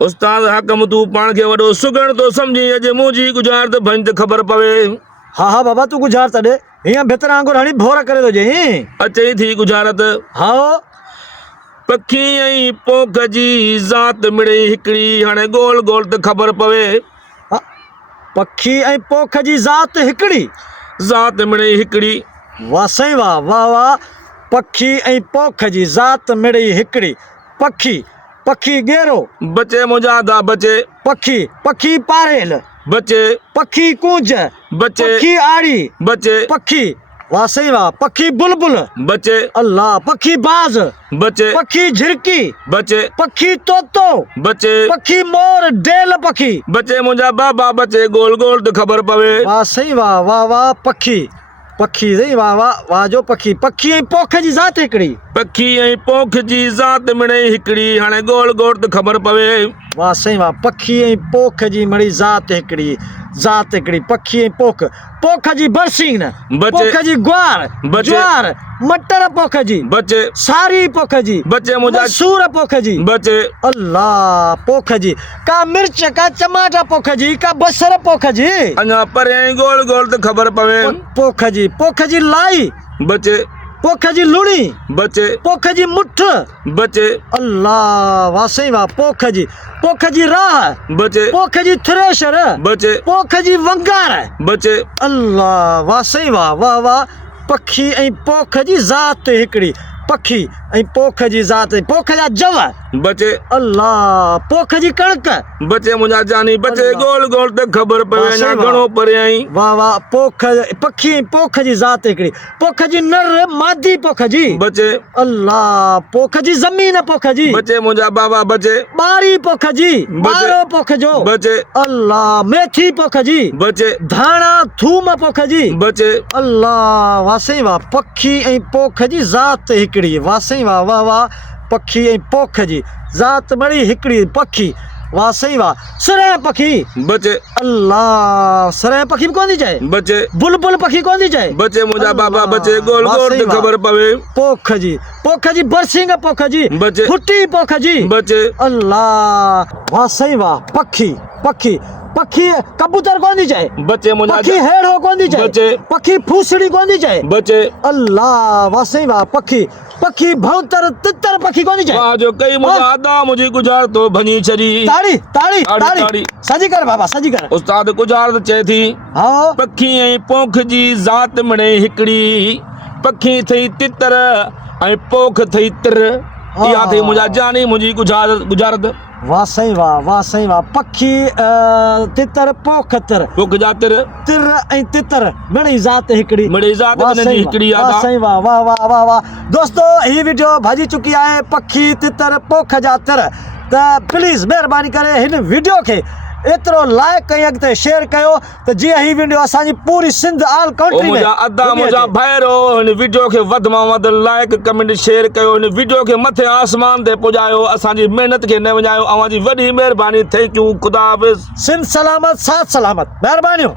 उस्ताद हकम तू पान के वडो सुगण तो समझी अजे मुजी गुजारत भंज ख़बर पवे। हाँ हाँ बाबा तू गुजार तॾे हियां भितर आंगुर हणी भोर करे थो जई। अचे थी गुजारत हाँ पखी ऐं पोख जी ज़ात मिड़े हिकिड़ी हाणे गोल गोल त ख़बर पवे। हाँ, पखी ऐं पोख जी ज़ात हिकिड़ी। ज़ात मिड़े हिकिड़ी वाह साईं वाह वाह वाह। पखी ऐं पोख जी ज़ात मिड़ई हिकिड़ी। पखी पखी गेरो बचे मुजादा बचे पखी पखी पारेल बचे पखी कूंज बचे पखी आड़ी बचे पखी वाह साईं वाह। पखी बुलबुल बचे अल्लाह। पखी बाज बचे पखी झिरकी बचे पखी तोतो बचे पखी मोर डेल पखी। बचे मुंहिंजा बाबा बचे गोल गोल त ख़बर पवे। वाह साईं वाह वाह वाह। पखी पखी साईं वाह वाह वाह जो पखी। पखी ऐं पोख जी ज़ात हिकिड़ी। पखी ऐं पोख जी ज़ात मिड़े हिकिड़ी हाणे गोल गोल त ख़बर पवे। वाह साईं वाह। पखी ऐं पोख जी मिड़ी ज़ात हिकिड़ी। ज़ात हिकिड़ी पखी ऐं पोख। पोख जी बरसीन बचे पोख जी ग्वार बचे ज्वार मटर पोख जी बचे सारी पोख जी बचे मुंहिंजा मसूर पोख जी बचे अल्लाह पोख जी। का मिर्च का टमाटा पोख जी का बसर पोख जी। अञा परियां गोल गोल त ख़बर पवे। पोख जी पोख जी लाई बचे पोख जी लुणी बचे पोख जी मुठ बचे अल्लाह वाह साईं वाह। पोख जी राह बचे पोख जी थ्रेशर बचे पोख जी वंगार बचे अल्लाह वाह साईं वाह वाह वाह। पखी ऐं पोख जी ज़ात हिकिड़ी। पखी ऐं पोख जी ज़ात पोख जा जव बचे अल्लाह। पोख जी कणक बचे मुंहिंजा जानी बचे गोल गोल त ख़बर पवे। वाह अञा साईं वाह। घणो परियां वाह वाह। पोख पखी ऐं पोख जी ज़ात हिकिड़ी। पोख जी नर मादी पोख जी बचे अल्लाह। पोख जी ज़मीन पोख जी बचे मुंहिंजा बाबा बचे ॿारी पोख जी ॿारो पोख जो बचे अल्लाह। मेथी पोख जी बचे धाणा थूम पोख जी बचे अल्लाह वाह साईं वाह। पखी ऐं पोख जी ज़ात हिकिड़ी। वाह साईं वाह वाह वाह। पखी ऐं पोख जी ज़ात मिड़ी हिकिड़ी। पखी वाह साईं वाह। सुरह पखी बचे अल्लाह। सुरह पखी भी कोन थी चए बचे बुलबुल पखी कोन थी चए। बचे मुंहिंजा बाबा अल्लाह, बचे गोल वाह गोल साईं त वाह। ख़बर पवे। पोख जी बरसिंग पोख जी बचे फुटी पोख जी बचे अल्लाह वाह साईं वाह। पखी पखी पखी कबूतर कोन थी चए। बचे मुंहिंजा पखी हेड़ो कोन थी चए। बचे पखी फूसड़ी कोन थी चए। बचे अल्लाह वाह साईं वाह। पखी पखी भौंतर तितर पखी कोन थी चए। वाह जो कई मुंहिंजा अदा मुंहिंजी गुजार तो भञी छॾी। ताड़ी ताड़ी ताड़ी, ताड़ी ताड़ी। सजी कर बाबा सजी कर। उस्ताद गुजार चए थी हाँ पखी ऐं पोख जी ज़ात मिड़े हिकिड़ी। पखी थई तितर ऐं पोख थई तिर। इहा थी मुंहिंजा जानी मुंहिंजी गुजारत। वाह साईं वाह वाह साईं वाह। पखी तितर पोख तिर पोख जा तिर तिर ऐं तितर मिड़ी ज़ात हिकिड़ी। मिड़ी ज़ात वाह मिड़े साईं हिकिड़ी वाह, वाह आदा। साईं वाह वाह वाह वाह वाह। दोस्तो ही वीडियो भॼी चुकी आहे पखी तितर पोख जा तिर। त प्लीज़ महिरबानी करे हिन वीडियो खे एतिरो लाइक कई अॻिते शेयर कयो त जीअं ही वीडियो असांजी पूरी सिंध ऑल कंट्री में मुंहिंजा अदा मुंहिंजा भाइरो हिन वीडियो खे वधि मां वधि लाइक कमेंट शेयर कयो। हिन वीडियो खे मथे आसमान ते पुॼायो। असांजी महिनत खे न विञायो। अवांजी वॾी महिरबानी। Thank you. ख़ुदा हाफ़िज़। सिंध सलामत साथ सलामत। महिरबानियूं।